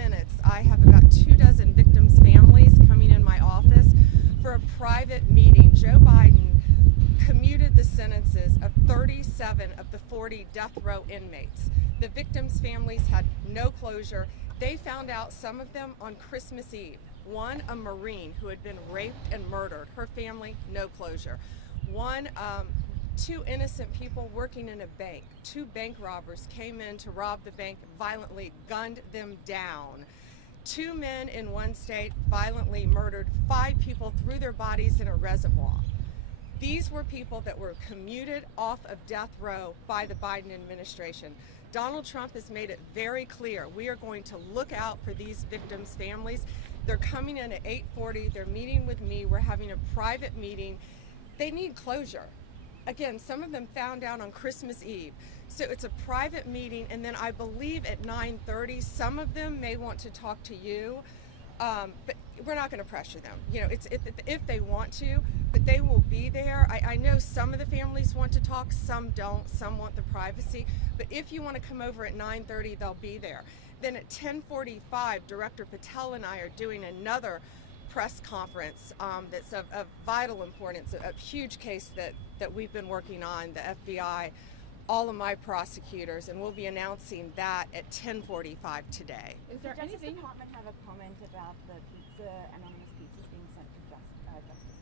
minutes, I have about 24 victims' families coming in my office for a private meeting. Joe Biden commuted the sentences of 37 of the 40 death row inmates. The victims' families had no closure. They found out, some of them, on Christmas Eve. One, a Marine who had been raped and murdered. Her family, no closure. One, two innocent people working in a bank. Two bank robbers came in to rob the bank, violently gunned them down. Two men in one state violently murdered 5 people, threw their bodies in a reservoir. These were people that were commuted off of death row by the Biden administration. Donald Trump has made it very clear, we are going to look out for these victims' families. They're coming in at 8:40, they're meeting with me, we're having a private meeting. They need closure. Again, some of them found out on Christmas Eve. So it's a private meeting, and then I believe at 9:30, some of them may want to talk to you, but we're not going to pressure them. You know, it's if they want to, but they will be there. I know some of the families want to talk, some don't, some want the privacy, but if you want to come over at 9:30, they'll be there. Then at 10:45, Director Patel and I are doing another press conference that's of vital importance, a huge case that we've been working on, the FBI, all of my prosecutors, and we'll be announcing that at 10:45 today. Is there anything? Does the department have a comment about the anonymous pizzas being sent to justices?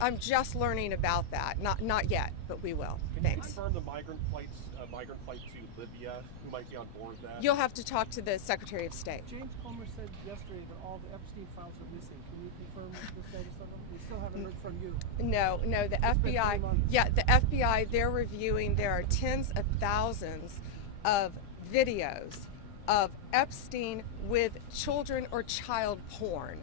I'm just learning about that. Not yet, but we will. Thanks. Can you confirm the migrant flight to Libya? Who might be on board that? You'll have to talk to the Secretary of State. James Comer said yesterday that all the Epstein files are missing. Can you confirm the status of them? We still haven't heard from you. No, the FBI, the FBI, they're reviewing, there are tens of thousands of videos of Epstein with children or child porn.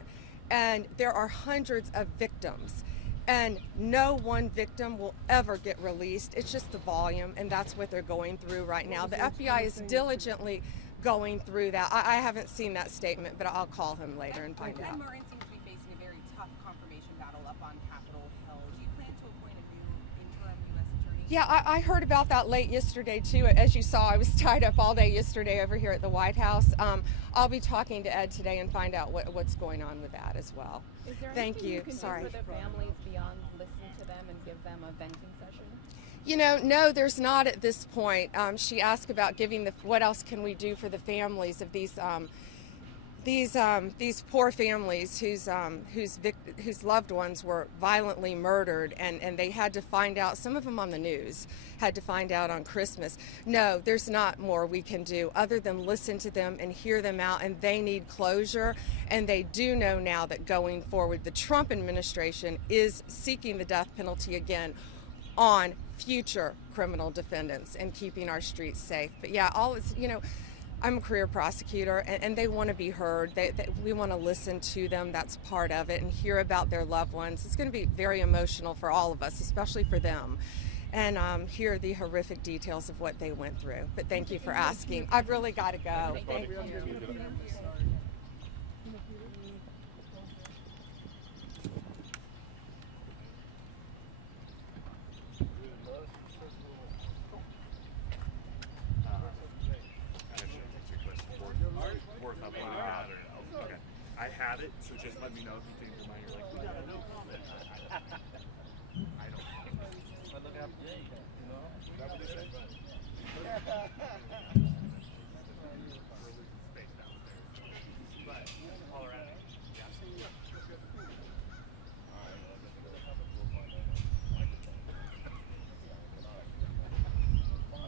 And there are hundreds of victims. And no one victim will ever get released. It's just the volume, and that's what they're going through right now. The FBI is diligently going through that. I haven't seen that statement, but I'll call him later and find out. Marin seems to be facing a very tough confirmation battle up on Capitol Hill. Do you plan to appoint a new interim U.S. attorney? Yeah, I heard about that late yesterday, too. As you saw, I was tied up all day yesterday over here at the White House. I'll be talking to Ed today and find out what's going on with that as well. Is there Thank anything you. you can Sorry. do for their families beyond listening to them and give them a venting session? You know, no, there's not at this point. She asked about giving what else can we do for the families of these poor families whose loved ones were violently murdered, and they had to find out, some of them on the news, had to find out on Christmas. No, there's not more we can do other than listen to them and hear them out, and they need closure, and they do know now that going forward, the Trump administration is seeking the death penalty again on future criminal defendants and keeping our streets safe. But yeah, I'm a career prosecutor, and they want to be heard. We want to listen to them. That's part of it, and hear about their loved ones. It's going to be very emotional for all of us, especially for them, and hear the horrific details of what they went through. But thank you for asking. I've really got to go. Thank you. I had it, so just let me know if you change your mind. You're like, we gotta know. I don't know. Is that what they say?